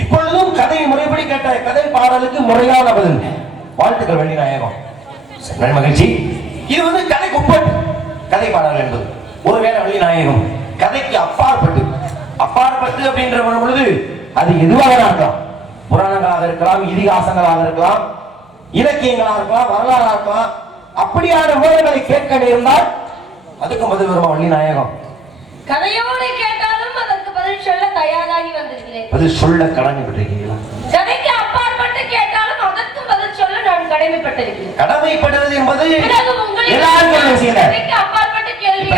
இப்பொழுதும் கதை முறைப்படி கேட்ட கதை பாடலுக்கு முறையான பதில். வாழ்த்துக்கள் வெள்ளி நாயகம் மகிழ்ச்சி. இது வந்து கதைக்கு உட்பட்டு கதை பாடல் என்பது. ஒருவேளை வெள்ளி நாயகம் கதைக்கு அப்பாற்பட்டு அப்பாற்பட்டு அப்படின்ற பொழுது அது எதுவாக இருக்கலாம்? புராணங்களாக இருக்கலாம் இதிகாசங்களாக இருக்கலாம் இலக்கியங்களாக இருக்கலாம் வரலாறாக இருக்கலாம். அப்படியான விவரங்களை கேட்க நேர்ந்தால் அதுக்கு பதில் வருமா வள்ளி நாயகம் கதையோடு கேட்டால் பதில் சொல்ல தயாராகி வந்திருக்கிறேன். பதில் சொல்ல கடமைப்பட்டிருக்கீங்களா கதைக்கு அப்பாற்பட்டு கேட்டாலும் அதற்கும் பதில் சொல்ல நான் கடமைப்பட்டிருக்கிறேன். கடமைப்படுவது என்பது விஷயம். கதைக்கு அப்பாற்பட்டு கேள்வி.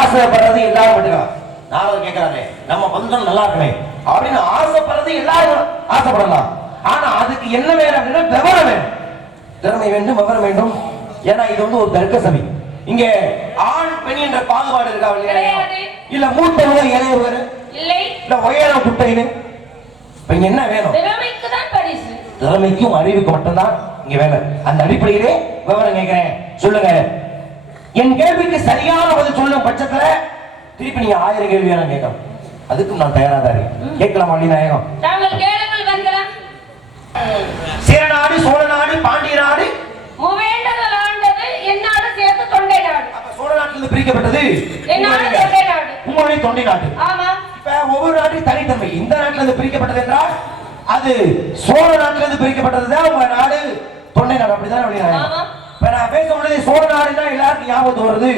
ஆசைப்படுறது எல்லாரும் கேட்கிறாரு நம்ம பந்தம் நல்லா இருக்கணும் அப்படின்னு ஆசைப்படுறது எல்லாரும் ஆசைப்படலாம். ஆனா அதுக்கு என்ன வேணும்? அப்படின்னா விவரம் வேணும். திறமை வேண்டும் விவரம் வேண்டும். ஏன்னா இது வந்து ஒரு தர்க்க சபை. இங்க ஆண் பெண் என்ற பாகுபாடு இருக்கா இல்லையா. இல்ல மூத்தவங்க இளையவர் இல்லை. இல்ல உயரம் குட்டைன்னு இப்ப இங்க என்ன வேணும்? திறமைக்கு தான் பரிசு. திறமைக்கும் அறிவுக்கும் மட்டும்தான் இங்க வேலை. அந்த அடிப்படையிலே விவரம் கேட்கிறேன். சொல்லுங்க. என் கேள்விக்கு சரியான பதில் சொல்லும் பட்சத்துல திருப்பி நீங்க ஆயிரம் கேள்வி வேணும் கேட்கலாம். அதுக்கும் நான் தயாரா தான் இருக்கேன். கேட்கலாம் வள்ளி நாயகம். சேரநாடு சோழநாடு பாண்டிய நாடு சோழ நாட்டிலிருந்து பிரிக்கப்பட்டது உங்களுடைய தொண்டை நாடு. ஆமா. இப்ப ஒவ்வொரு நாட்டின் தனித்தன்மை. இந்த நாட்டில இருந்து பிரிக்கப்பட்டது என்றால் அது சோழ நாட்டில இருந்து பிரிக்கப்பட்டது தான். உங்க நாடு தொண்டை நாடு. அப்படிதான் ஆமா. இப்ப நான் பேச சோழ நாடுன்னா எல்லாருக்கும் ஞாபகம் வருது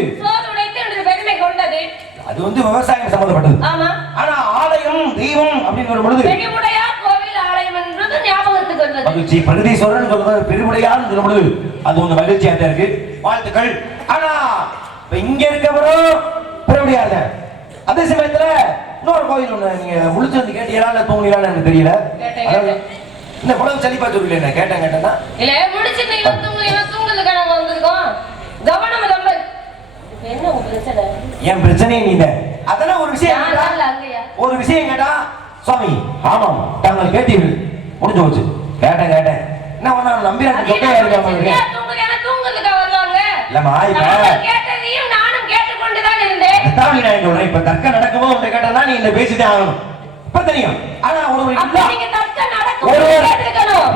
அது வந்து விவசாயம் சம்பந்தப்பட்டது. ஆனா ஆலயம் தெய்வம் அப்படின்னு வரும் பொழுது மகிழ்ச்சி. பிரகதீஸ்வரன் சொல்றது பெருமுடையான்னு சொல்லும் பொழுது அது ஒண்ணு மகிழ்ச்சியா தான் இருக்கு. வாழ்த்துக்கள். ஆனா இங்க இருக்கவரும் பெருமுடையார் தான். அதே சமயத்துல இன்னொரு கோயில் ஒண்ணு நீங்க முழிச்சு வந்து கேட்டீங்களா இல்ல தூங்கினீங்களா எனக்கு தெரியல. இந்த குழந்தை சளிப்பா சொல்லல என்ன? கேட்டேன் கேட்டேன்னா இல்ல முடிச்சுட்டு இவன் தூங்கு இவன் தூங்குறதுக்கு நாங்க வந்திருக்கோம். கவனம் என்ன உங்க பிரச்சனை? என் பிரச்சனையே நீ தான். அதெல்லாம் ஒரு விஷயம் ஒரு விஷயம் கேட்டா சுவாமி ஆமாம் தாங்கள் கேட்டீர்கள். முடிஞ்சு போச்சு. கேட்டேன் கேட்டேன். என்ன நம்பிராட்டு அது தொட்டையா என்ன இருக்காம? இருக்கேன்? இல்லம்மா, இப்ப- கேட்டுக்கொண்டுதான் இருந்தேன். அதுதான் நீ நான் சொல்றேன் இப்ப தர்க்கம் நடக்குமோ உன்னை கேட்டா நீ இந்த பேசிட்டே ஆகணும். இப்ப தெரியும். ஆனா ஒரு அப்ப இல்ல. நீங்க தர்க்கம் நடக்கும் ஒரு- கேட்டிருக்கணும்.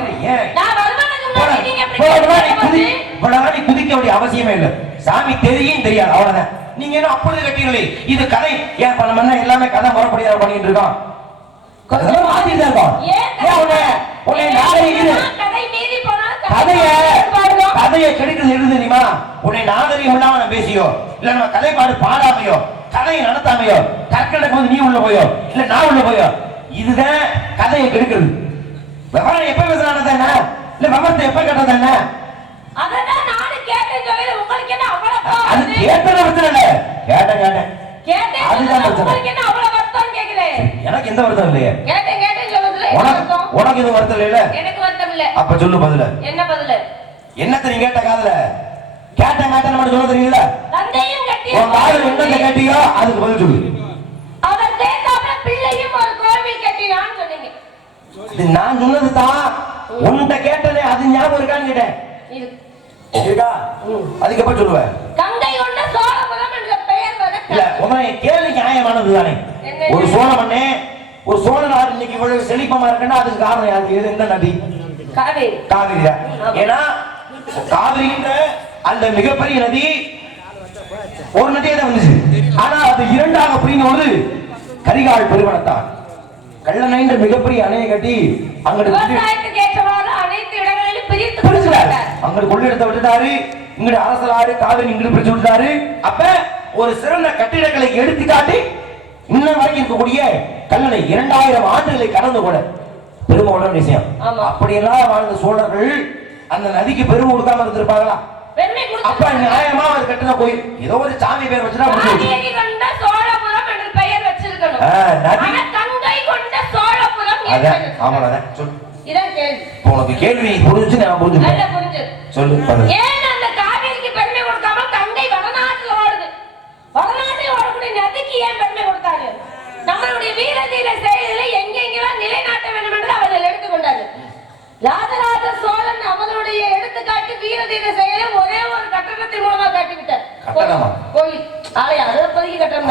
நான் வருவதற்கு முன்னாடி நீங்க எப்படி கேட்டீங்க? போடா, நீ குதிக்க வேண்டிய அவசியமே இல்லை. சாமி தெரியும் தெரியாது. அவ்வளவுதான். நீங்க என்ன அப்பொழுது கட்டீங்களே இது கதை. ஏன் என்ன எல்லாமே கதை முறைப்படியா பண்ணிட்டு இருக்கோம் அதெல்லாம் மாத்திட்டு தான் இருக்கோம் ஏன் உன்னை உன்னை கதைய பாடுறோம். கதையை கெடுக்கிறது எது தெரியுமா? உன்னை நாகரிகம் இல்லாம நான் பேசியோ. இல்ல நம்ம கதை பாடு பாடாமையோ கதையை நடத்தாமையோ கற்கண்டக்கு வந்து நீ உள்ள போயோ இல்ல நான் உள்ள போயோ இதுதான் கதையை கெடுக்கிறது. விவரம் எப்ப பேசுறானது என்ன? இல்ல விவரத்தை எப்ப என்ன? அவ்வளவு அது? கேட்டத பிரச்சனை இல்ல. கேட்டேன் கேட்டேன். எனக்கு எந்த வருத்தம் இல்லையே? உனக்கு எதுவும் வருத்தம் இல்லையில அப்ப சொல்லு பதில. என்ன பதிலு? என்னத்த நீ கேட்ட காதுல? கேட்டேன் கேட்டேன் மட்டும் சொல்ல தெரியல தந்தையும் கட்டி உன் காதுல என்னத்தை கேட்டியோ? அதுக்கு பதில் சொல்லு. அவர் தேர்ந்தாப்புல பிள்ளையும் ஒரு கோவில் கட்டினான்னு சொன்னீங்க. இது நான் சொன்னது தான் உன்கிட்ட கேட்டனே அது ஞாபகம் இருக்கான்னு கேட்டேன். இருக்கா அதுக்கப்புறம் சொல்லுவேன் கங்கை கொண்ட சோழபுரம் என்ற பெயர் வர இல்ல உங்களை கேள்வி நியாயமானது தானே. என்ன? ஒரு சோழ மண்ணே ஒரு சோழ நாடு இன்னைக்கு இவ்வளவு செழிப்பமா இருக்குன்னா அதுக்கு காரணம் யாருக்கு? எது எந்த நதி? காவேரி. காவிரி தான் ஏன்னா காவிரின்ற அந்த மிகப்பெரிய நதி ஒரு நதியே தான் வந்துச்சு. ஆனா அது இரண்டாக பிரிந்த பொழுது கரிகால் பெருமணத்தான் கள்ளனைன்ற மிகப்பெரிய அணையை கட்டி அங்கிட்டு அங்கிட்டு கொள்ளிடத்தை விட்டுட்டாரு. இங்கிட்டு அரசலாறு காவிரி இங்கிட்டு பிரிச்சு விட்டுட்டாரு. அப்ப ஒரு சிறந்த கட்டிடக்கலை எடுத்துக்காட்டி இன்னும் வரைக்கும் இருக்கக்கூடிய கல்லணை இரண்டாயிரம் ஆண்டுகளை கடந்து கூட பெருமை விஷயம். அப்படியெல்லாம் வாழ்ந்த சோழர்கள் அந்த நதிக்கு பெருமை கொடுக்காம இருந்திருப்பாங்களா அப்ப நியாயமா அது கட்டின கோயில் ஏதோ ஒரு சாமி பேர் கொண்ட சோழபுரம் என்ற பெயர் வச்சிருக்கணும். உனக்கு கேள்வி புரிஞ்சு நான் சொல்லு. ஏன் அந்த காவேரிக்கு பெருமை கொடுக்காம கங்கை வடநாட்டுல ஓடுது? வடநாட்டில் ஓடக்கூடிய நதிக்கு ஏன் பெருமை கொடுத்தாரு? நம்மளுடைய வீர தீர செயல்களை எங்கெங்கெல்லாம் நிலைநாட்ட வேண்டும் என்று அவர்கள் எடுத்துக்கொண்டார்கள் ராஜராஜ அவர்களுடைய எடுத்துக்காட்டு வீர தீர செயலை ஒரே ஒரு கட்டணத்தின் மூலமா காட்டிவிட்டார்? கோயில் ஆலயம் அதை பதிக்கு கட்டணம்.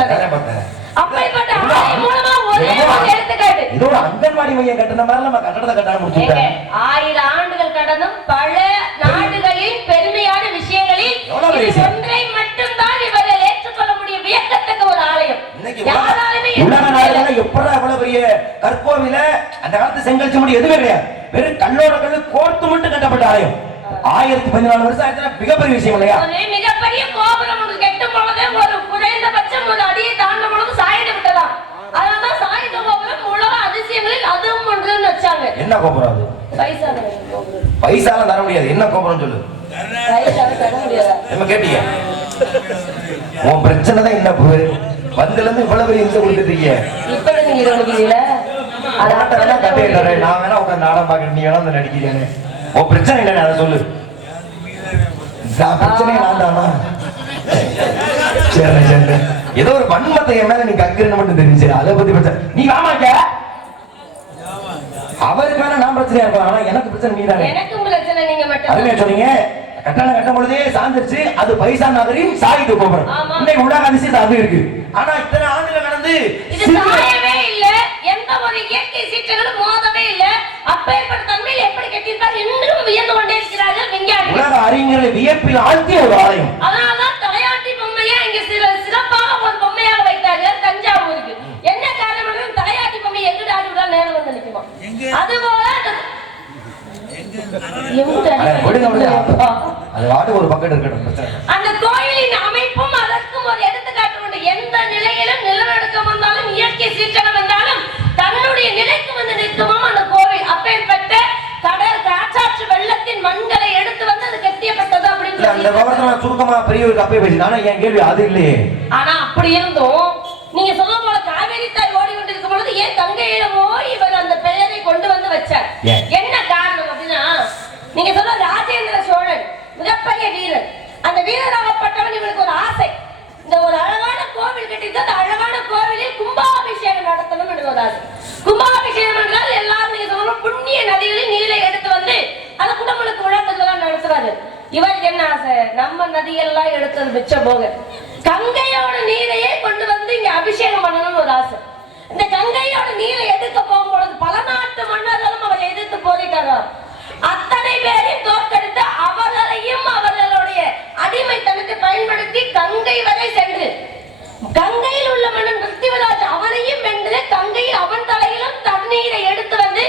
அப்படிப்பட்ட ஆலயம் மூலமா ஒரே ஒரு எடுத்துக்காட்டு. ஒரு அங்கன்வாடி மையம் கட்டின மாதிரி நம்ம கட்டடத்தை கட்டாம ஏங்க, முடிச்சுட்டேன் ஆயிரம் ஆண்டுகள் கடந்தும் பல நாடுகளில் பெருமையான விஷயங்களில்? ஒன்றை மட்டும்தான் இவர்கள் ஏற்றுக்கொள்ள முடியும். வியக்கத்தக்க ஒரு ஆலயம். இன்னைக்கு யாராலுமே உலக உலக ஏற்றுக்கொள்ள நாடுகள்ல எப்படா இவ்வளவு பெரிய கற்கோவில அந்த காலத்து செங்கல் சுமடி எதுவுமே கிடையாது. வெறும் கல்லோட கல்லு கோர்த்து மட்டும் கட்டப்பட்ட ஆலயம். ஆயிரத்தி பதினாலு வருஷம் ஆயிரத்தி மிகப்பெரிய விஷயம் இல்லையா? மிகப்பெரிய கோபுரம் ஒன்று கெட்டும் பொழுது ஒரு குறைந்தபட்சம் ஒரு அடியை தாண்டும் பொழுது சாய்ந்து விட்டதாம். அதனால சாய்ந்த கோபுரம் உலக அதிசயங்களில் அதுவும் ஒன்றுன்னு வச்சாங்க. என்ன கோபுரம் அது? பைசால தர முடியாது. என்ன கோபுரம் சொல்லு. நம்ம கேட்டீங்க? உன் பிரச்சனை தான் என்ன போகுது வந்ததுல இருந்து இவ்வளவு பெரிய இன்சை கொடுத்துட்டு இருக்கீங்க இப்ப நீங்க இதை தரேன் நான் வேணா உட்காந்து நாடகம் பார்க்கறேன். நீ வேணா வந்து உன் பிரச்சனை என்னன்னு அதை சொல்லு. நான் தானா சரி சரி ஏதோ ஒரு வன்மத்தை என் மேல நீ கக்குறேன்னு மட்டும் தெரிஞ்சு அதை பத்தி பிரச்சனை நீ வாமாக்க அவருக்கு வேணா நான் பிரச்சனையா இருப்பேன். ஆனா எனக்கு பிரச்சனை நீ தானே எனக்கு பிரச்சனை நீங்க மட்டும் சொன்னீங்க. கட்டணம் கட்டும் பொழுதே சார்ந்துருச்சு. அது பைசா சாகிட்டு கோபுரம். ஆமா. இன்னைக்கு உலக அதிசயம் அது இருக்கு. ஆனா இத்தனை ஆண்டுகள் கடந்து சாயவே இல்ல. எந்த ஒரு இயற்கை சீற்றங்களும் மோதவே இல்ல. அப்பேற்பட்ட தன்மையில் எப்படி கட்டியிருப்பார் இன்றும் வியந்து கொண்டே இருக்கிறார்கள் உலக அறிஞர்களை வியப்பில் ஆழ்த்திய ஒரு ஆலயம். அதனாலதான் தலையாட்டி பொம்மையை இங்க சில சிறப்பாக ஒரு பொம்மையாக வைத்தார்கள் தஞ்சாவூருக்கு என்ன காரணம் என்றால் தலையாட்டி பொம்மை எங்கிட்ட ஆடி விடா நேரம் வந்து நிக்குமா அதுபோல அந்த- எங்கிட்டு அட, அடி- விடுங்க விடுங்க அது வாட்டு ஒரு பக்கெட் இருக்கட்டும் பிரச்சனை இல்லை. அந்த கோயிலின் அமைப்பும் அதற்கும் ஒரு எடுத்துக்காட்டு உண்டு. எந்த நிலையிலும் நிலநடுக்கம் வந்தாலும் இயற்கை சீற்றனம் வந்தாலும் தன்னுடைய நிலைக்கு வந்து நிற்குமாம் அந்த கோவில். அப்பேற்பட்ட கடல் காற்றாற்று வெள்ளத்தின் மண்களை எடுத்து வந்து அது கட்டியப்பட்டது அப்படின்னு இல்ல அந்த சொல்லி விவரத்தை நான் சுருக்கமா பெரியவருக்கு அப்பயே பேசி ஆனா என் கேள்வி அது இல்லையே. ஆனா அப்படி இருந்தும் நீங்க சொல்ல போல காவேரி தாய் ஓடி கொண்டிருக்கும் பொழுது ஏன் கங்கையிடமோ இவர் அந்த பெயரை கொண்டு வந்து வச்சார் ஏன்? என்ன காரணம் அப்படின்னா நீங்க சொல்ல ராஜேந்திர சோழன் மிகப்பெரிய வீரன் அந்த வீரராகப்பட்டவன் இவனுக்கு ஒரு ஆசை இந்த ஒரு அழகான கோவில் கட்டிட்டு அந்த அழகான கோவிலில் கும்பாபிஷேகம் நடத்தணும் என்று ஆசை கும்பாபிஷேகம் என்றால் எல்லாரும் நீங்க சொல்லணும் புண்ணிய நதிகளில் நீரை எடுத்து வந்து அதை குடமுழுக்கு விழாக்கள்லாம் நடத்துவாரு. இவர் என்ன ஆசை? நம்ம நதியெல்லாம் எடுத்தது மிச்சம் போக. கங்கையோட நீரையே கொண்டு வந்து இங்க அபிஷேகம் பண்ணணும்னு ஒரு ஆசை. இந்த கங்கையோட நீரை எடுக்க போகும்பொழுது பல நாட்டு மன்னர்களும் அவரை எதிர்த்து போரிட்டாராம் அத்தனை பேரையும் தோற்கடித்து அவர்களையும் அவர்களுடைய அடிமைத்தனத்தை பயன்படுத்தி கங்கை வரை சென்று கங்கையில் உள்ள மன்னன் பிருத்திவராஜ் அவனையும் வென்று கங்கையில் அவன் தலையிலும் தண்ணீரை எடுத்து வந்து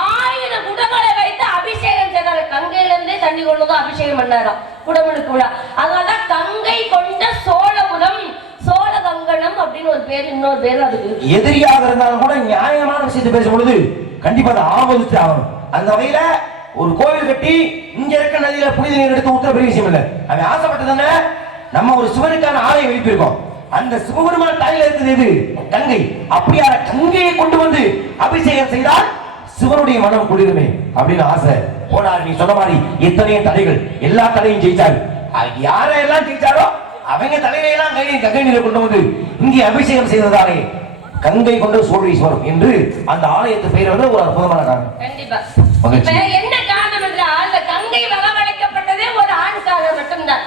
ஆயிரம் குடங்களை வைத்து அபிஷேகம் செய்தார். கங்கையிலிருந்தே தண்ணி கொண்டு அபிஷேகம் பண்ணாராம் குடமுழுக்கு கூட அதனாலதான் கங்கை கொண்ட சோழபுரம் சோழ கங்கணம் அப்படின்னு ஒரு பேர் இன்னொரு பேர் அதுக்கு எதிரியாக இருந்தாலும் கூட நியாயமான விஷயத்தை பேசும் பொழுது கண்டிப்பா அதை ஆமோதித்து ஆகணும். அந்த வகையில ஒரு கோவில் கட்டி இங்க இருக்க நதியில புனித நீர் எடுத்து ஊத்துற பெரிய விஷயம் இல்லை. அவன் ஆசைப்பட்டதானே நம்ம ஒரு சிவனுக்கான ஆலயம் எழுப்பியிருக்கோம். அந்த சிவபெருமான் தாயில இருக்குது எது? கங்கை. அப்படியான கங்கையை கொண்டு வந்து அபிஷேகம் செய்தால் சிவனுடைய மனம் குளிருமே அப்படின்னு ஆசை. போனார் நீ சொன்ன மாதிரி எத்தனையோ தடைகள் எல்லா தடையும் ஜெயிச்சாரு. யாரெல்லாம் ஜெயிச்சாரோ அவங்க தலையிலாம் கங்கை கங்கை நீரை கொண்டு வந்து இங்கே அபிஷேகம் செய்ததாலே கங்கை கொண்ட சோழீஸ்வரம் என்று அந்த ஆலயத்து பெயர் வந்து ஒரு அற்புதமான காரணம். கண்டிப்பா. என்ன காரணம் என்றால் அந்த கங்கை வரவழைக்கப்பட்டதே ஒரு ஆணுக்காக மட்டும்தான்.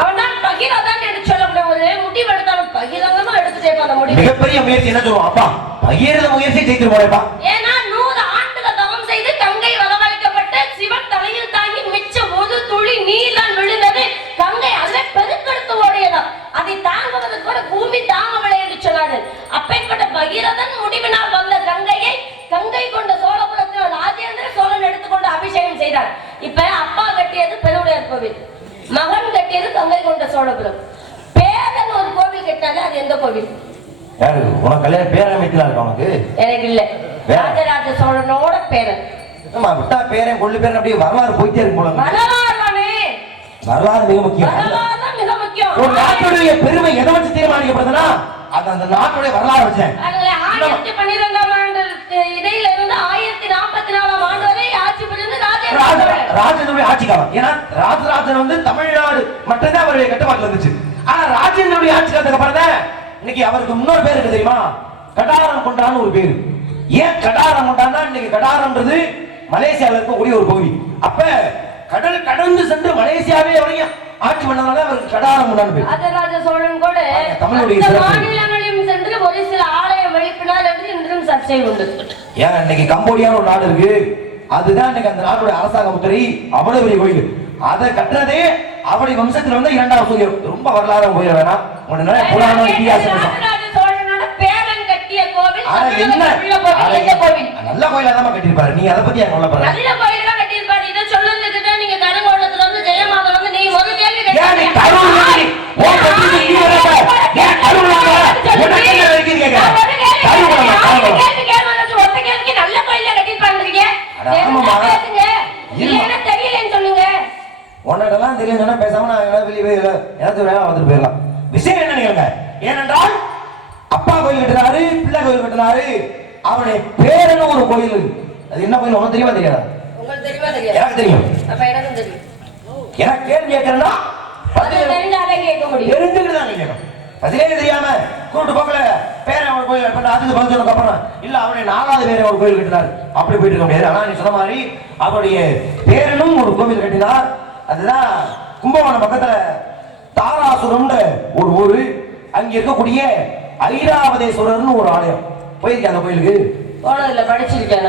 அவன் தான் பகிரதான் என்று சொல்ல முடியும் ஒரு முடிவு எடுத்தாலும் பகிரங்கமா எடுத்துட்டே அந்த முடிவு. மிகப்பெரிய முயற்சி என்ன சொல்லுவோம்? அப்பா பகிர்ந்த முயற்சி ஜெயித்து போறேப்பா ஏன்னா நூறு ஆண்டுகள் தவம் செய்து கங்கை வரவழைக்கப்பட்டு சிவன் தலையில் தாங்கி மிச்ச ஒரு துளி நீர்தான் விழுந்தது கங்கை அதை பெருக்கெடுத்து ஓடியதாம் அதை தாங்குவதற்கு கூட பூமி தாங்கவில்லை என்று சொன்னார்கள் அப்பேற்பட்ட பகீரதன் முடிவினால் வந்த கங்கையை கங்கை கொண்ட சோழபுரத்தில் ராஜேந்திர சோழன் எடுத்துக்கொண்டு அபிஷேகம் செய்தார். இப்ப அப்பா கட்டியது பெருவுடையார் கோவில். மகன் கட்டியது கங்கை கொண்ட சோழபுரம். கட்டினாலே அது எந்த கோவில்? யாரு? உனக்கு கல்யாணம் பேரமைக்கலாம் இருக்கா உனக்கு? எனக்கு இல்ல? ராஜராஜ சோழனோட பேரன் ஆமா விட்டா பேரன் கொள்ளு பேரன் அப்படியே வரலாறு போயிட்டே போல இருக்கு. வரலாறுதானே வரலாறு மிக முக்கியம். மிக முக்கியம். ஒரு நாட்டுடைய பெருமை எதை வச்சு தீர்மானிக்கப்படுதுன்னா அது அந்த நாட்டுடைய வரலாறு வச்சேன் ஆயிரத்தி பன்னிரெண்டாம் ஆண்டு இடையில இருந்து ஆயிரத்தி நாற்பத்தி நாலாம் ஆண்டு வரை ஆட்சி புரிந்து ராஜேந்திர ராஜ சோழன். ராஜேந்திரனுடைய ஆட்சி காலம் ஏன்னா ராஜராஜன் வந்து தமிழ்நாடு மட்டும்தான் அவருடைய கட்டுப்பாட்டுல இருந்துச்சு. ஆனா ராஜேந்திரனுடைய ஆட்சி காலத்துக்கு அப்புறம் தான் இன்னைக்கு அவருக்கு இன்னொரு பேர் இருக்கு தெரியுமா? கடாரம் கொண்டான்னு ஒரு பேரு. ஏன் கடாரம் கொண்டான்னா இன்னைக்கு கடாரம்ன்றது மலேசியால இருக்கக்கூடிய ஒரு பகுதி. அப்ப கடல் கடந்து சென்று மலேசியாவே வரையும் ஆட்சி பண்ணனால அவருக்கு கடாரம் கொண்டான்னு பேர். ராஜராஜ சோழன் கூட தமிழுடைய. மாநிலங்களையும் சென்று ஒரு சில ஆலயம் எழுப்பினார் என்று இன்றும் சர்ச்சை உண்டு. ஏன் இன்னைக்கு கம்போடியான்னு ஒரு நாடு இருக்கு. அதுதான் இன்னைக்கு அந்த நாட்டுடைய அரசாங்க முத்திரை. அவ்வளவு பெரிய கோயில். அதை கட்டுறதே அவருடைய வம்சத்துல வந்து இரண்டாவது சூரியன் ரொம்ப வரலாறு போயிட வேணாம் நிறைய புராணம் இதிகாசம் ஆனா என்ன நல்ல கோயிலா தான் கட்டியிருப்பாரு நீங்க அதை பத்தி எங்க சொல்லப்படுற நல்ல கோயிலா கட்டியிருப்பாரு இதை சொல்லுறதுக்கு தான் நீங்க கருங்கோட்டத்துல இருந்து ஜெயமாதல இருந்து நீங்க ஒரு கேள்வி ஏன் நீ வந்து ஓ பத்தி நீ ஏன் வைக்கிறீங்க ஆமாம்மா. இருமா. உன்னட்டெல்லாம் தெரியும் சொன்னா பேசாம நான் எங்கேயாவது வெளியே போய் ஏதாச்சும் வேலை வந்துட்டு போயிடலாம். விஷயம் என்ன நீங்க ஏனென்றால் அப்பா கோயில் கட்டினாரு பிள்ளை கோயில் கட்டினாரு. அவனுடைய பேரன்னு ஒரு கோயில். அது என்ன கோயில்? உனக்கு தெரியுமா தெரியாதா? எனக்கு தெரியும். எனக்கு கேள்வி கேட்கறேன்னா தெரிஞ்சுக்கிட்டு தான் கேட்கணும். பதிலே தெரியாம கூட்டு போக்கல பேரன் ஒரு கோயில் கட்டினா அதுக்கு பதில் சொன்னதுக்கு அப்புறம் இல்ல அவனுடைய நாலாவது பேரை ஒரு கோயில் கட்டினார். அப்படி போயிட்டு இருக்க முடியாது. ஆனா நீ சொன்ன மாதிரி அவருடைய பேரனும் ஒரு கோவில் கட்டினார். அதுதான் கும்பகோணம் பக்கத்துல தாராசுரம்ன்ற ஒரு ஊரு. அங்க இருக்கக்கூடிய ஐராவதேஸ்வரர்னு ஒரு ஆலயம். போயிருக்கேன் அந்த கோயிலுக்கு?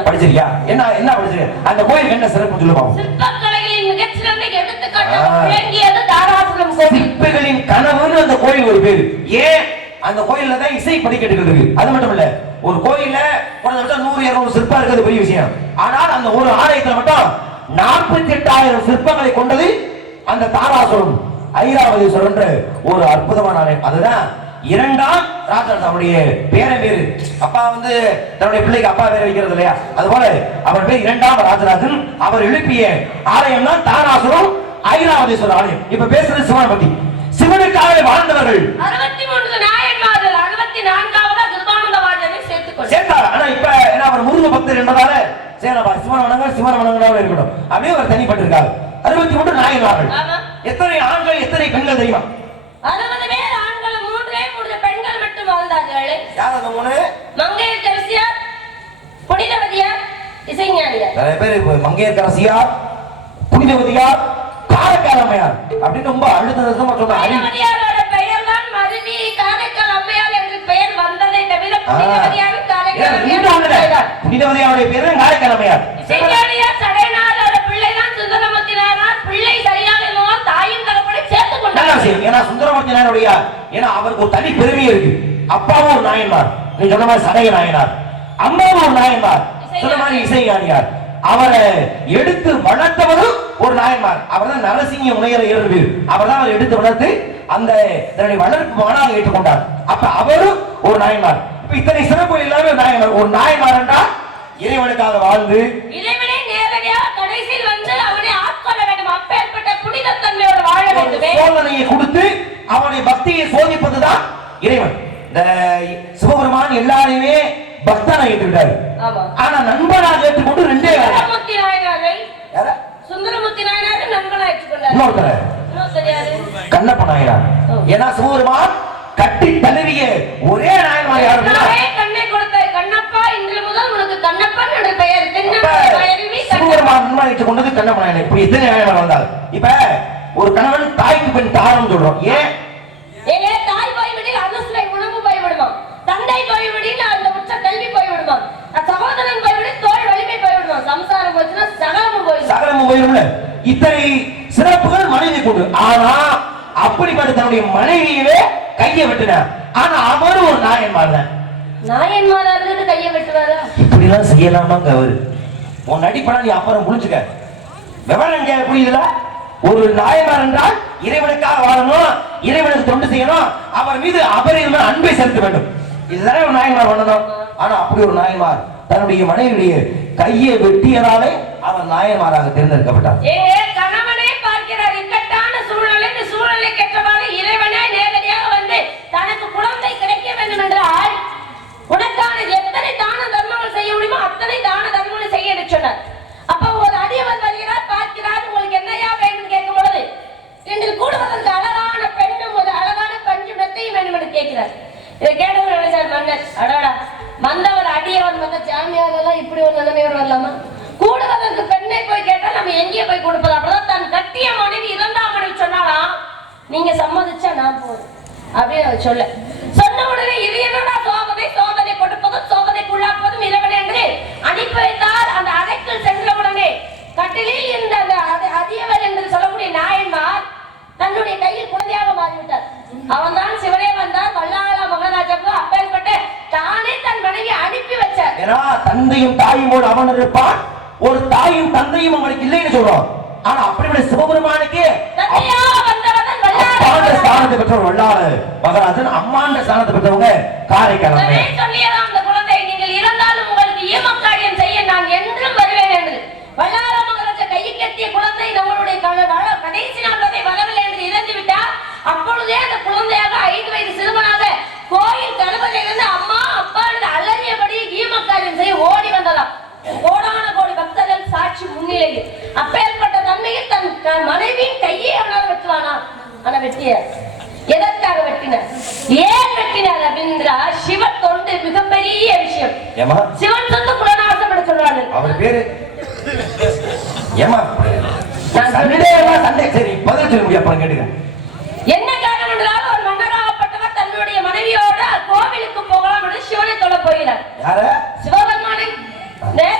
படிச்சிருக்கியா? என்ன என்ன படிச்சிருக்க அந்த கோயிலுக்கு என்ன சிறப்பு சொல்லு பாப்போம் சிற்பிகளின் கனவுன்னு அந்த கோயில் ஒரு பேரு. ஏன்? அந்த கோயில்ல தான் இசை படிக்கட்டுகள் இருக்கு. அது மட்டும் இல்ல ஒரு கோயில்ல குறைஞ்சபட்சம் நூறு இருநூறு சிற்பம் இருக்கிறது பெரிய விஷயம். ஆனால் அந்த ஒரு ஆலயத்துல மட்டும் நாற்பத்தி எட்டாயிரம் சிற்பங்களை கொண்டது அந்த தாராசுரம் ஐராவதீஸ்வரன்ற ஒரு அற்புதமான ஆலயம். அதுதான் இரண்டாம் ராஜராஜன் அவருடைய பேரை பேரு. அப்பா வந்து தன்னுடைய பிள்ளைக்கு அப்பா பேர் வைக்கிறது இல்லையா? அதுபோல அவர் பேர் இரண்டாம் ராஜராஜன். அவர் எழுப்பிய ஆலயம் தான் தாராசுரம் ஐராவதீஸ்வரர் ஆலயம். இப்ப பேசுறது சிவனை பத்தி சிவனுக்காக வாழ்ந்தவர்கள் சேர்த்தா ஆனா இப்ப என்ன அவர் முருக பக்தர் என்பதால சேனப்பா சிவன் வணங்க சிவன் வணங்கினாலும் இருக்கட்டும் அப்படியே அவர் தனிப்பட்டிருக்காரு. அறுபத்தி மூன்று நாயன்மார்கள் ஆமா. எத்தனை ஆண்கள் எத்தனை பெண்கள் தெரியுமா? அறுபது பேர் ஆண்கள் மூன்றே மூன்று பெண்கள் மட்டும் வாழ்ந்தார்கள். யார் அந்த மூணு? மங்கையரசியார் புனிதவதியார் இசைஞானியார். நிறைய பேர் இப்ப மங்கையர்கரசியார் புனிதவதியார் காரக்காரமையார் அப்படின்னு ரொம்ப அழுத்த நிறுத்தமா சொன்ன அறிவு புனிதவதியாரோட பெயர் தான் மருவி காரைக்கால் அம்மையார் என்று பெயர் வந்ததை தவிர புனிதவதியாரும் காரைக்கால் அம்மையார் பெயர்தான். புனிதவதியாருடைய பேரு காரைக்காரமையார் இசைஞானியார் சடையனாரோட பிள்ளை தான் சுந்தரமூர்த்தினாரார் பிள்ளை சரியாக இல்லைனா தாயும் தகப்பனை சேர்த்துக் நல்ல கொண்டார் விஷயம் ஏன்னா அவருக்கு ஒரு தனி பெருமை இருக்கு. அப்பாவும் ஒரு நாயன்மார். நீ சொன்ன மாதிரி சடைய நாயனார். அம்மாவும் ஒரு நாயன்மார். சொன்ன மாதிரி இசை ஞானியார் அவரை எடுத்து வளர்த்தவரும் ஒரு நாயன்மார். அவர் தான் நரசிங்க முனையர் பேர். அவர் தான் அவர் எடுத்து வளர்த்து அந்த தன்னுடைய வளர்ப்பு மகனாக ஏற்றுக்கொண்டார். அப்ப அவரும் ஒரு நாயன்மார். இப்ப இத்தனை சிறப்பு இல்லாம ஒரு நாயன்மார். ஒரு நாயன்மார் என்றால் இறைவனுக்காக வாழ்ந்து இறைவனை நேரடியாக கடைசியில் வந்து அவனை ஆட்கொள்ள வேண்டும். அப்பேற்பட்ட புனிதத்தன்மையோடு வாழ வேண்டுமே. சோதனையை கொடுத்து அவனுடைய பக்தியை சோதிப்பதுதான் இறைவன். இந்த சிவபெருமான் எல்லாரையுமே பக்தனா ஏற்றுக்கிட்டாரு. ஆனா நண்பனாக ஏற்றுக்கொண்டு ரெண்டே வேலை. யார? சுந்தரமூர்த்தி நாயனாரை நண்பனா ஏற்றுக்கொண்டார்? இன்னொருத்தர இன்னும் தெரியாது கண்ணப்ப நாயனார் ஓ. ஏன்னா சிவபெருமான் கட்டி தழுவிய ஒரே நாயன்மார் யாரு அப்படின்னா, நானே கண்ணை கொடுத்த கண்ணப்பா இன்று முதல் உனக்கு கண்ணப்பன் என்ற பெயர். இப்ப சிவபெருமான் ஏற்றுக்கொண்டது கண்ணப்ப நாயனர் இப்படி எத்தனை நாயன்மார் வந்தார்? இப்ப ஒரு கணவன் தாய்க்கு பெண் தாரம் சொல்றோம். ஏன்? போயிரும்ல. இத்தனை சிறப்புகள் மனைவி கொண்டு ஆனா அப்படிப்பட்ட தன்னுடைய மனைவியவே கையை வெட்டினார். ஆனா அவரும் ஒரு நாயன்மார் தான் நாயன்மாரா இருந்துட்டு கையை வெட்டுவாரா? இப்படிலாம் செய்யலாமாங்க அவரு? உன் நடிப்படா நீ அப்புறம் புரிஞ்சுக்க. விவரம் புரியுதுல? ஒரு நாயன்மார் என்றால் இறைவனுக்காக வாழணும் இறைவனுக்கு தொண்டு செய்யணும் அவர் மீது அபரிதமான அன்பை செலுத்த வேண்டும். இதுதானே ஒரு நாயன்மார் பண்ணணும் ஆனா அப்படி ஒரு நாயன்மார் தன்னுடைய மனைவியுடைய கையை வெட்டியதாலே அவர் நாயன்மாராக தேர்ந்தெடுக்கப்பட்டார் ஏ கணவனே பார்க்கிறார். இக்கட்டான சூழ்நிலை இந்த சூழ்நிலை ஏற்றவாறு இறைவனே நேரடியாக வந்து தனக்கு குழந்தை கிடைக்க வேண்டும் என்றால் உனக்கான எத்தனை தான தர்மங்கள் செய்ய முடியுமோ அத்தனை தான தர்மங்கள் செய்ய என்று சொன்னார் அப்ப ஒரு அடியவர் வருகிறார் பார்க்கிறார் உங்களுக்கு என்னையா வேண்டும் கேட்கும் பொழுது இன்று கூடுவதற்கு அழகான பெண்ணும் ஒரு அழகான பஞ்சு மெத்தையும் வேண்டும் என்று கேட்கிறார் இதை கேட்டவர் நினைச்சார் மன்னர் அடாடா வந்தவர் அடியவர் வந்த சாமியார் எல்லாம் இப்படி ஒரு நிலைமையோடு வரலாமா கூடுவதற்கு பெண்ணை போய் கேட்டா நம்ம எங்கே போய் கொடுப்பது அப்பதான் தன் கட்டிய மனைவி இரண்டாம் மனைவி சொன்னாலாம் நீங்க சம்மதிச்சா நான் போறேன் அப்படின்னு அவர் சொல்ல சொன்ன உடனே இது என்னடா சோதனை சோதனை கொடுப்பதும் சோதனைக்குள்ளாக்குவதும் அனுப்பி வைத்தார் அந்த அறைக்குள் சென்றவுடனே கட்டிலில் இருந்த அந்த அதி- அதியவர் என்று சொல்லக்கூடிய நாயன்மார் தன்னுடைய கையில் குழந்தையாக மாறிவிட்டார் அவன்தான் சிவனே வந்தார் வல்லாள மகாராஜாவுக்கு அப்பேற்பட்ட தானே தன் மனைவி அனுப்பி வச்சார் ஏன்னா தந்தையும் தாயும் போல அவன் இருப்பான் ஒரு தாயும் தந்தையும் அவனுக்கு இல்லைன்னு சொல்றோம் ஆனா அப்படிப்பட்ட சிவபெருமானுக்கு தந்தையா வந்தவன் அப்பாண்ட வல்லாள ஸ்தானத்தை பெற்றவர் வல்லாள மகராஜன் அம்மாண்ட ஸ்தானத்தை பெற்றவங்க காரைக்காலங்க உடனே சொல்லியதாம் அந்த குழந்தை நீங்கள் இருந்தாலும் உங்களுக்கு ஈமம் காரியம் செய்ய நான் என்றும் வருவேன் என்று வல்லார மகாராஜா கையை கட்டிய குழந்தை நம்மளுடைய க- வள- கடைசி நாள் வரை வரவில்லை என்று. இறந்து விட்டார் அப்பொழுதே அந்த குழந்தையாக ஐந்து வயது சிறுவனாக கோயில் கருவறையிலிருந்து அம்மா அப்பா அலறியபடி ஈம காரியம் செய்ய ஓடி வந்ததாம். கோடான கோடி பக்தர்கள் சாட்சி முன்னிலையில். அப்பேற்பட்ட தன்மையில் தன் தன் மனைவியின் கையை அவனால் வெட்டுவானா? ஆனா வெட்டிய எதற்காக வெட்டினார்? ஏன் வெட்டினார் அப்படின்றா சிவ தொண்டு மிகப்பெரிய விஷயம். ஏமா சிவன் சொந்த குலநாசம் என்று சொல்றாங்க அவர் பேரு? ஏமா சண்டேவா சண்டே சரி பதில் சொல்ல முடியும் அப்புறம் கேட்டுக்க என்ன காரணம் என்றால் ஒரு மன்னராகப்பட்டவர் தன்னுடைய மனைவியோட கோவிலுக்கு போகலாம் என்று சிவனை தொழ போகிறார். யார? சிவபெருமானை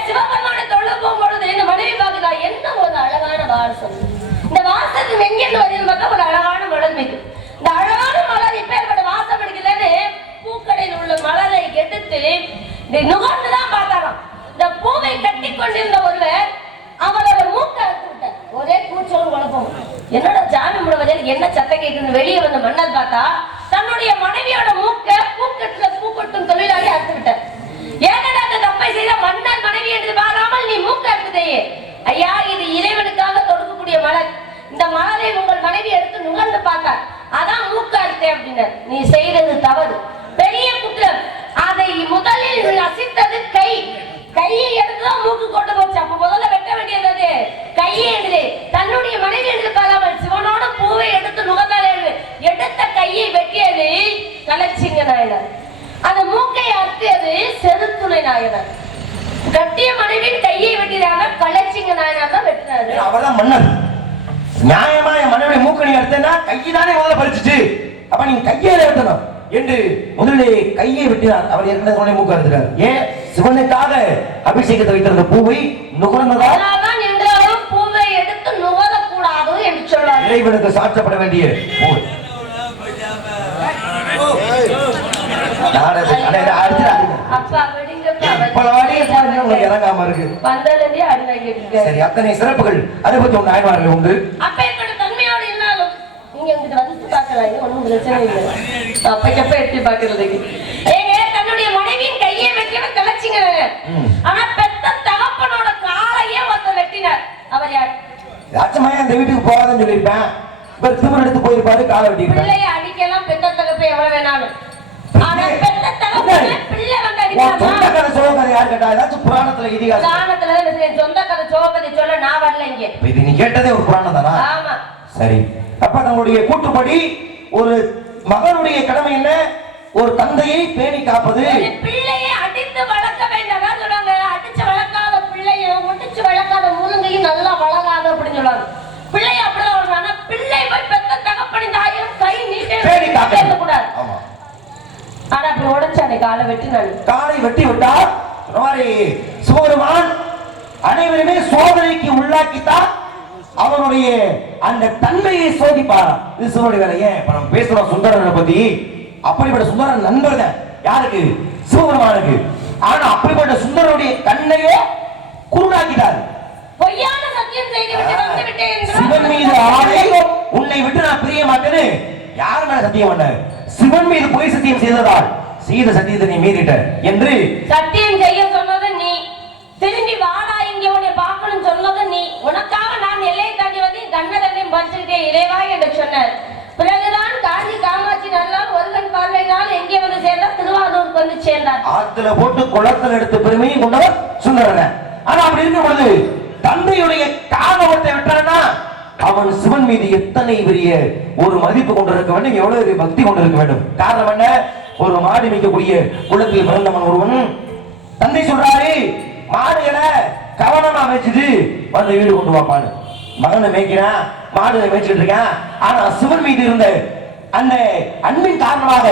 சிவபெருமானை தொழ போகும்பொழுது இந்த மனைவி பார்க்குதா என்ன ஒரு அழகான வாசம் இந்த வாசத்துக்கு எங்கிருந்து வருதுன்னு பார்த்தா ஒரு அழகான மலர் மீது இந்த அழகான மலர் இப்பேற்பட்ட வாசம் எடுக்குதுன்னு பூக்கடையில் உள்ள மலரை எடுத்து இந்த பார்த்தாராம். இந்த பூவை கட்டி கொண்டிருந்த ஒருவர் அவளோட மூக்க விட்டார். ஒரே கூச்சலும் குழப்பம் என்னோட ஜாமி முழுவதில் என்ன சத்தம் கேட்குது வெளியே வந்த மன்னர் பார்த்தா தன்னுடைய மனைவியோட மூக்க பூக்கட்டுல பூக்கட்டும் தொழிலாளி அறுத்து விட்டார். ஏன்னா அந்த தப்பை செய்த மன்னர் மனைவி என்று பாராமல் நீ மூக்க அறுத்ததையே ஐயா இது இறைவனுக்காக தொடுக்கக்கூடிய மலர். இந்த மலரை உங்கள் மனைவி எடுத்து நுகர்ந்து பார்த்தார். அதான் மூக்க அறுத்தே அப்படின்னார். நீ செய்தது தவறு. பெரிய குற்றம். அதை முதலில் நசித்தது கை. கையை எடுத்துதான் மூக்கு கொண்டு போச்சு. அப்ப முதல்ல வெட்ட வேண்டியது கையை எடுத்து தன்னுடைய மனைவி என்று பாராமல் சிவனோட பூவை எடுத்து நுகர்ந்தாலே எழுது. எடுத்த கையை வெட்டியது கலச்சிங்க நாயனர். அந்த மூக்கை அறுத்தியது செருத்துணை நாயனர். கட்டிய மனைவியின் கையை வெட்டினாங்க கலச்சிங்க நாயனர் தான் வெட்டினாரு. அவதான் மன்னர். நியாயமா என் மனைவி மூக்கணி எடுத்தேன்னா கையை தானே முதல்ல பறிச்சுச்சு. அப்ப நீங்க கையில எடுத்தணும் என்று முதலிலே கையை வெட்டினார் அவர் ஏற்கனவே உடனே மூக்க எடுத்துட்டார் ஏன்? சிவனுக்காக அபிஷேகத்தை வைத்திருந்த பூவை நுகர்ந்ததால் இறைவனுக்கு சாற்றப்பட வேண்டிய இறங்காம இருக்கு. சரி அத்தனை சிறப்புகள். அறுபத்தி ஒன்று ஆய்வாளர்கள் உண்டு. நீங்க வந்து பார்க்கலாம். ஒண்ணும் பிரச்சனை இல்லை. அப்பக்கப்ப எட்டி பார்க்கறதுக்கு ஏங்க தன்னுடைய மனைவியின் கையை வெட்டியவர் கலைச்சிங்க. ஆனா பெத்த தகப்பனோட காலையே ஒருத்தர் வெட்டினார் அவர் யார் ராச்சமாயா அந்த வீட்டுக்கு போகாதுன்னு சொல்லியிருப்பேன். இவர் திமிர் எடுத்து போயிருப்பாரு காலை வெட்டியிருப்பேன் பிள்ளைய அடிக்கலாம் பெத்த தகப்ப எவ்வளவு வேணாலும் ஆனா பெத்த தகப்பன பிள்ளை. வந்து சொந்த அடிக்கலாமா கதை கதை யாரு கேட்டா? ஏதாச்சும் புராணத்துல இதிகாசம். தானத்துல என் சொந்த கதை சோகதை சொல்ல நான் வரல இங்க இப்ப இது நீ கேட்டதே ஒரு புராணம் தானா? ஆமா. சரி. அப்ப நம்முடைய கூற்றுப்படி ஒரு மகனுடைய கடமை என்ன? ஒரு தந்தையை பேணி காப்பது. பிள்ளையை அடித்து வளர்க்க வேண்டாம். சொல்றாங்க அடிச்சு வளர்க்காத பிள்ளையும் முடிச்சு வளர்க்காத முருங்கையும் நல்லா வளராது அப்படின்னு சொல்லுவாங்க. பிள்ளைய அப்படிதான் ஆனா பிள்ளை போய் பெத்த தகப்பனின் தாயும் கை நீட்டே பேணி காக்கணும். கூடாது ஆனா அப்படி உடைச்சானே காலை வெட்டி நான் காலை வெட்டி மாதிரி சிவபெருமான் அனைவருமே சோதனைக்கு உள்ளாக்கித்தான் அவனுடைய அந்த தன்மையை சோதிப்பார். இது சிவனுடைய வேலை. ஏன்? இப்ப நம்ம பேசுறோம் சுந்தரனை பத்தி. அப்படிப்பட்ட சுந்தரன் நண்பர் தான் யாருக்கு? சிவபெருமானுக்கு. ஆனா அப்படிப்பட்ட சுந்தரனுடைய கண்ணையே குருடாக்கிட்டார். பொய்யான சத்தியம் செய்து சிவன் மீது ஆணை உன்னை விட்டு நான் பிரிய மாட்டேன்னு யார் மேல சத்தியம் பண்ண? சிவன் மீது பொய் சத்தியம் செய்ததால் செய்த சத்தியத்தை நீ மீறிட்ட. என்று சத்தியம் செய்ய சொன்னது நீ திரும்பி வாடா இங்க உன்னை பார்க்கணும் சொன்னது நீ உனக்காக நான் எல்லையை தாண்டி வந்து என் கண்ண இறைவா என்று சொன்னார். பிறகுதான் காஞ்சி காமாட்சி நல்லால் ஒருவன் பார்வையினால் எங்கே வந்து சேர்ந்தார்? திருவாரூருக்கு வந்து சேர்ந்தார். ஆத்துல போட்டு குளத்தில் எடுத்த பெருமையை கொண்டவர் சுந்தரன். ஆனா அப்படி இருக்கும் பொழுது தந்தையுடைய காதவத்தை விட்டானா? அவன் சிவன் மீது எத்தனை பெரிய ஒரு மதிப்பு கொண்டிருக்க வேண்டும் எவ்வளவு பெரிய பக்தி கொண்டிருக்க வேண்டும். காரணம் என்ன? ஒரு மாடு மிக்கக்கூடிய குளத்தில் பிறந்தவன் ஒருவன். தந்தை சொல்றாரு மாடுகளை கவனமா மேய்ச்சிட்டு வந்து வீடு கொண்டு வாப்பான்னு. மகனை மேய்க்கிறான். மாடுகளை மேய்ச்சிட்டு இருக்கேன் ஆனா சிவன் மீது இருந்த அந்த அன்பின் காரணமாக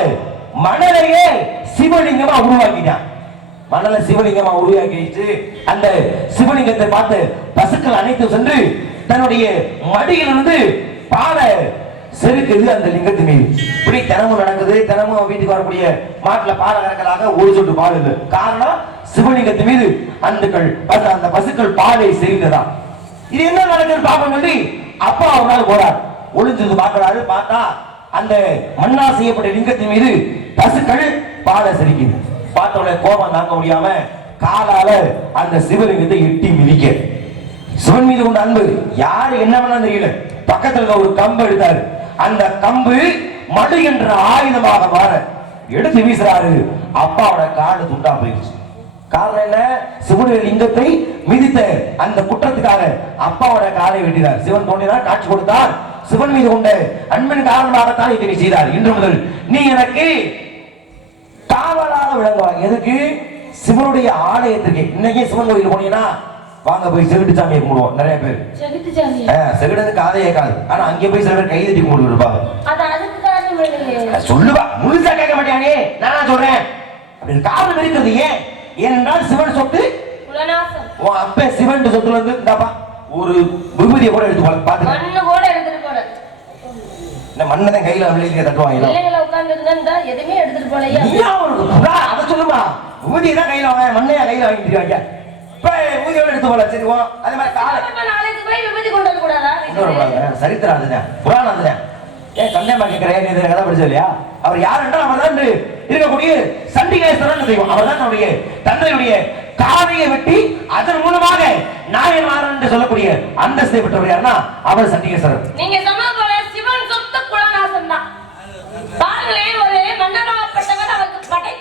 மணலையே சிவலிங்கமா உருவாக்கிட்டான். மணலை சிவலிங்கமா உருவாக்கிட்டு அந்த சிவலிங்கத்தை பார்த்து பசுக்கள் அனைத்து சென்று தன்னுடைய மடியிலிருந்து பாலை செருக்குது அந்த லிங்கத்தின் மீது. இப்படி தினமும் நடக்குது. தினமும் வீட்டுக்கு வரக்கூடிய மாட்டுல பாலை கறக்கலாக ஒரு சொட்டு பால் இல்லை. காரணம் சிவலிங்கத்தின் மீது அந்த அந்த பசுக்கள் பாலை செறிந்ததா. இது என்ன நடக்குது பாப்போம் சொல்லி அப்பா ஒரு நாள் போறார் ஒளிஞ்சது பார்க்கிறாரு. பார்த்தா அந்த மண்ணா செய்யப்பட்ட லிங்கத்தின் மீது பசுக்கள் பாலை செரிக்குது. பார்த்த உடனே கோபம் தாங்க முடியாம காலால அந்த சிவலிங்கத்தை எட்டி மிதிக்க. சிவன் மீது கொண்ட அன்பு யாரு என்ன பண்ண தெரியல. பக்கத்துல இருக்க ஒரு கம்பு எடுத்தாரு. அந்த கம்பு மடு என்ற ஆயுதமாக மாற எடுத்து வீசுறாரு. அப்பாவோட காடு துண்டா போயிடுச்சு காரணம் என்ன? சிவனுடைய லிங்கத்தை மிதித்த அந்த குற்றத்துக்காக அப்பாவோட காலை வெட்டினார். சிவன் தோன்றினார் காட்சி கொடுத்தார். சிவன் மீது கொண்ட அன்பின் காரணமாகத்தான் இதனை செய்தார் இன்று முதல் நீ எனக்கு காவலாக விளங்குவாங்க எதுக்கு? சிவனுடைய ஆலயத்திற்கு. இன்னைக்கு சிவன் கோயில் போனீங்கன்னா வாங்க போய் செவிட்டு சாமியை கும்பிடுவோம். நிறைய பேர். செவிடது காதே கேட்காது ஆனா அங்கே போய் சில பேர் கை தட்டி கும்பிட்டு இருப்பாங்க சொல்லுவா. முழுசா கேட்க மாட்டானே நானா சொல்றேன்? அப்படி காரணம் இருக்கிறது ஏன்? ஏனென்றால் சிவன் சொத்து உன் அப்ப சிவன் சொத்துல இருந்து இந்தாப்பா ஒரு விபூதியை கூட எடுத்து போல மண்ணு கூட எடுத்துட்டு போல. இந்த மண்ணை தான் கையில வெளியில தட்டுவாங்க பிள்ளைங்களை உட்கார்ந்து இருந்தா எதுவுமே எடுத்துட்டு போலையா? ஒரு புறா? அதை சொல்லுமா. விபூதியை தான் கையில வாங்க மண்ணையா கையில வாங்கிட்டு இருக்காங்க? இப்ப விபூதியோட எடுத்து போல சரி வா. அதே மாதிரி காலை. நாளைக்கு போய் விபூதி கொண்டு வர கூடாதா இன்னொரு புறாங்க சரித்திரம் அதுதான். புராணம் அதுதான். ஏன் கல்யாணமா நீ இதை கதை படிச்சது இல்லையா? அவர் யார் என்றால் அவர் தான் இருக்கக்கூடிய சண்டிகேஸ்வரன் தெய்வம். அவர் தான் நம்முடைய தந்தையுடைய காதையை வெட்டி அதன் மூலமாக நாயன்மாரன் என்று சொல்லக்கூடிய அந்தஸ்தை பெற்றவர் யாருன்னா அவர் சண்டிகேஸ்வரர். நீங்க சொன்ன போல சிவன் சொத்து குலநாசம் தான். பாருங்களேன் ஒரு மன்னராகப்பட்டவர் அவருக்கு படை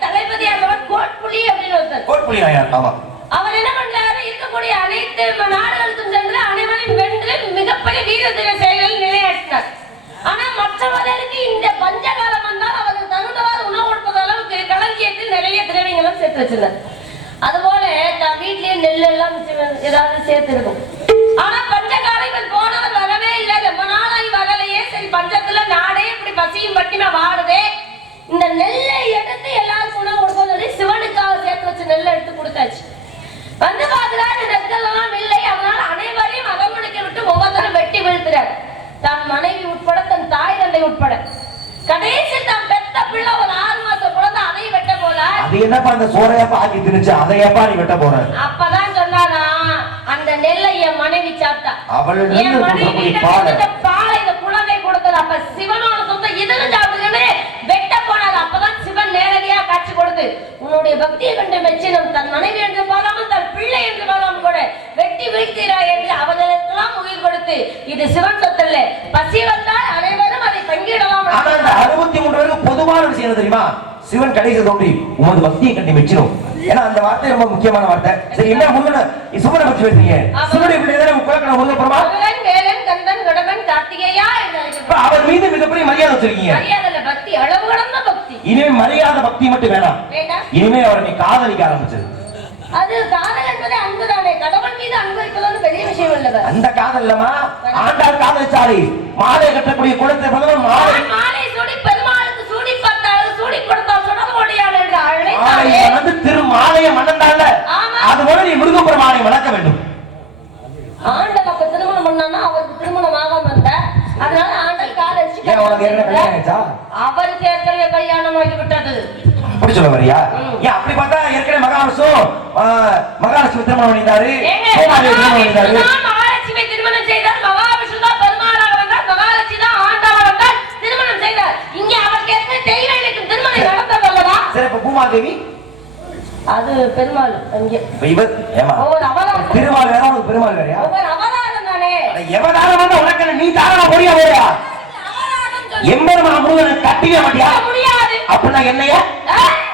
இருந்தவர் கோட்புலி அப்படின்னு ஒருத்தர். கோட்புலி நாயார் ஆமா. அவர் என்ன பண்றாரு? இருக்கக்கூடிய அனைத்து நாடுகளுக்கும் சென்று அனைவரையும் வென்று மிகப்பெரிய வீரதீர செயல்கள் நிலையாட்டினார் ஆனா மற்றவர்களுக்கு இந்த பஞ்சகாலம் வந்தால் அவருக்கு தகுந்தவாறு உணவு கொடுப்பது அளவுக்கு களஞ்சியத்தில் நிறைய திரவியங்களும் சேர்த்து வச்சிருந்தார். அதுபோல தான் வீட்லயே நெல் எல்லாம் ஏதாவது சேர்த்து இருக்கும். ஆனா பஞ்சகாலம் இவர் போனவர் வரவே இல்லை. ரொம்ப நாளாகி வரலையே. சரி பஞ்சத்துல நாடே இப்படி பசியும் பட்டிமா வாடுதே. இந்த நெல்லை எடுத்து எல்லாருக்கும் உணவு கொடுப்போம் சொல்லி சிவனுக்காக சேர்த்து வச்ச நெல்லை எடுத்து கொடுத்தாச்சு. வந்து பாக்குறாரு இந்த இல்லை. அதனால அனைவரையும் அகமுடிக்க விட்டு ஒவ்வொருத்தரும் வெட்டி வீழ்த்துறார். தன் மனைவி உட்பட தன் தாய் தந்தை உட்பட. கடைசி தான் பெத்த பிள்ளை ஒரு ஆறு மாசம் குழந்தை அதையும் வெட்ட போலார் அது என்னப்பா அந்த சோறையப்பா ஆக்கி திணிச்சு அதையப்பா நீ வெட்ட போற? அப்பதான் சொன்னாரா அந்த நெல்லை என் மனைவி சாப்பிட்டா அவளிடம் என் மனைவி பாலை. இந்த பாலை குழந்தை கொடுத்தது. அப்ப சிவனோட சொந்தம் இதுன்னு சாப்பிடுங்கன்னு வெட்ட போனார். அப்பதான் சிவன் நேரடியா காட்சி கொடுத்து உன்னுடைய பக்தியை கண்டு மெச்சினம் தன் மனைவி என்று பாராமல் தன் பிள்ளை என்று பாராமல் கூட வெட்டி வீழ்த்தீராய் என்று அவர்களுக்கெல்லாம் உயிர் கொடுத்து இது சிவன் சொத்தல்ல பசி வந்தால் அனைவரும் அதை பங்கிடலாம் ஆனா அந்த அறுபத்தி மூன்று பேருக்கு பொதுவான விஷயம் தெரியுமா? சிவன் கடைசி தோன்றி உமது பக்தியை கண்டி மெச்சினோம். ஏன்னா அந்த வார்த்தை ரொம்ப முக்கியமான வார்த்தை. சரி என்ன முருகன் சிவனை பற்றி பேசுறீங்க. சிவனுடைய பிள்ளை தானே குலக்கண முருகன் அழைக்கப்படும். அவர் மீது மிகப்பெரிய மரியாதை வச்சிருக்கீங்க. இனிமே மரியாதை பக்தி மட்டும் வேணாம். இனிமே அவரை நீ காதலிக்க ஆரம்பிச்சது அது காதல் என்பது கடவுள் மீது அன்பு வைப்பது பெரிய விஷயம் இல்லவர் அந்த காதல் இல்லமா ஆண்டாள் காதலிச்சாரி மாலை கட்டக்கூடிய குளத்தை பிரதமர் மாலை மாலை சூடி பெருமாளுக்கு சூடி பார்த்தால் சூடி கொடுத்தால் சுடர் ஓடியாள் என்று மாலை வந்து திரு மாலையை மணந்தால ஆமா. அது போல நீ முருகப்பெருமானை வளர்க்க வேண்டும். ஆண்டல் அப்ப திருமணம் பண்ணானா அவருக்கு திருமணம் ஆகாம இருந்தா? அதனால ஆண்டல் காதலிச்சு உனக்கு என்ன கல்யாணம் ஏற்கனவே கல்யாணம் ஆகி விட்டது. அப்படி சொல்ல வரியா ஏன் அப்படி பார்த்தா ஏற்கனவே ஆ, மகாலட்சுமி திருமணம் பண்ணிட்டாரு சோமாதேவி திருமணம் பண்ணிட்டாரு மகாலட்சுமி திருமணம் செய்தார். மகாவிஷ்ணு தான் பெருமாளாக வந்தார். மகாலட்சுமி தான் ஆண்டாளாக வந்தார். திருமணம் செய்தார். இங்க அவருக்கு ஏற்கனவே தெய்வங்களுக்கு திருமணம் நடந்ததல்லவா சரி இப்ப பூமாதேவி? அது பெருமாள் அங்கே. இவர் ஏமா திருமால் வேற உனக்கு பெருமாள் வேறையா? அவதாரம் தானே. எவனாலும் வந்து உனக்கு நீ தாராளமா போறியா போறியா? அவதாரம் சொல்லி எம்பெருமா முருகனை கட்டிக்க மாட்டியா அப்படின்னா என்னைய?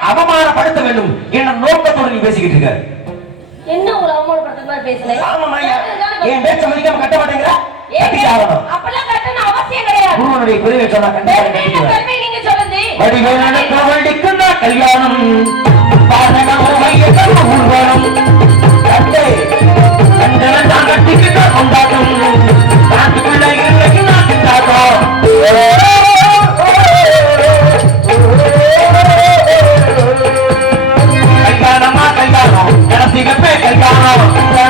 அவமானப்படுத்த வேண்டும். என்ன நோக்கத்தோடு நீ பேசிக்கிட்டு இருக்க? என்ன உங்களை அவமானப்படுத்துற மாதிரி பேசுறேன் ஆமாம்மா என் பேச்ச மதிக்காம கட்ட மாட்டேங்கிற? முருகனுடைய பெருமை சொன்னா கண்டிப்பா பெருமை என்ன ராம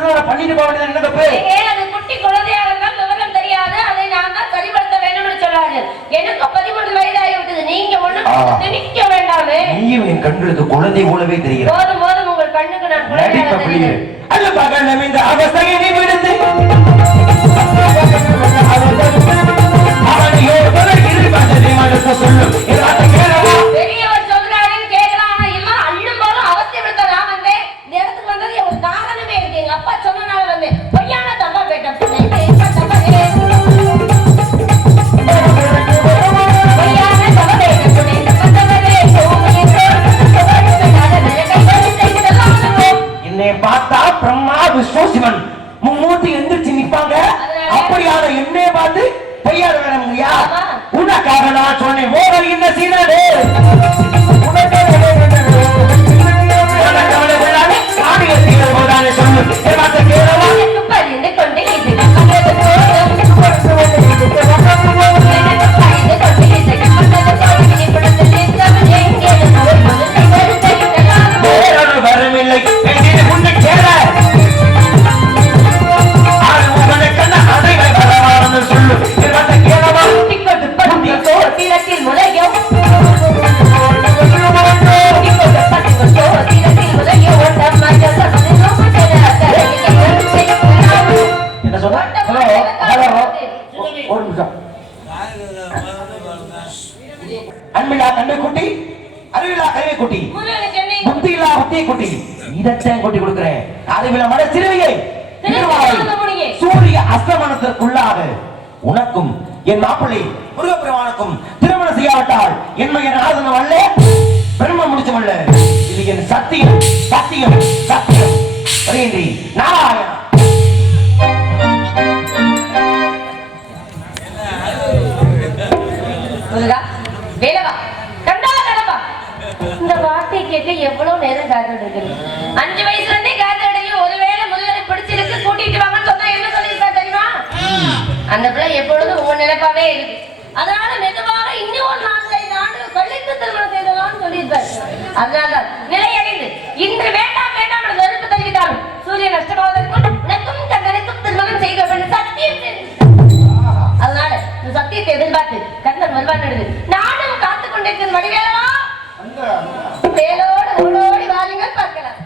என்ன பண்ணிட்டு போக வேண்டியது என்ன தப்பு? அது குட்டி குழந்தையாக இருந்தால் விவரம் தெரியாது. அதை நான் தான் சரிபடுத்த வேணும்னு சொல்றாரு எனக்கு பதிமூணு வயது ஆகிவிட்டது நீங்க ஒண்ணு நிக்க வேண்டாமே. நீயும் என் கண்களுக்கு குழந்தை போலவே தெரிகிறது போதும் போதும். உங்கள் கண்ணுக்கு நான் நடிப்ப புரியுது அல்ல பகல் நவீந்த அவசரம் நீ விடுத்து அவன் யோகத்தில் இருப்பதை மனசு சொல்லும். இதை ஒரு ஸ்போர்ட்ஸ்மேன் மும்மூட்டி நிப்பாங்க. அப்படியான என்னைய பார்த்து பொய்யாட வேணும் உனக்காக நான் சொன்னேன். ஓவர் இந்த சீனாடு உனக்கும் என் மாப்பிள்ளை முருகப்பெருமானுக்கும் திருமணம் செய்யாவிட்டால் என் ஆதனம் அல்ல? பெருமை முடிச்சமல்ல இது என் சத்தியம் சத்தியம் சத்தியம். ரீந்தி நாராயண. இந்த வார்த்தை கேட்டு எவ்வளவு நேரம் காத்துட்டு அஞ்சு வயசுல இருந்தே அந்த பிள்ளை எப்பொழுதும் உன் நினைப்பாவே இருக்கு. அதனால மெதுவாக இன்னும் ஒரு நான்கைந்து ஆண்டு கழித்து திருமணம் செய்ததான்னு சொல்லியிருப்பாரு அதனால்தான் நிலையடைந்து இன்று வேண்டாம் வேண்டாம் என்று வெறுப்பு தெரிவித்தாலும் சூரியன் நஷ்டமாவதற்கும் உனக்கும் தங்களுக்கும் திருமணம் செய்க சத்தியம் அதனால இந்த சத்தியத்தை எதிர்பார்த்து கண்ணன் வருவான் நடுது நானும் காத்துக்கொண்டிருக்கும் மடிவேலவா வேலோடு ஓடோடி வாருங்கள் பார்க்கலாம்.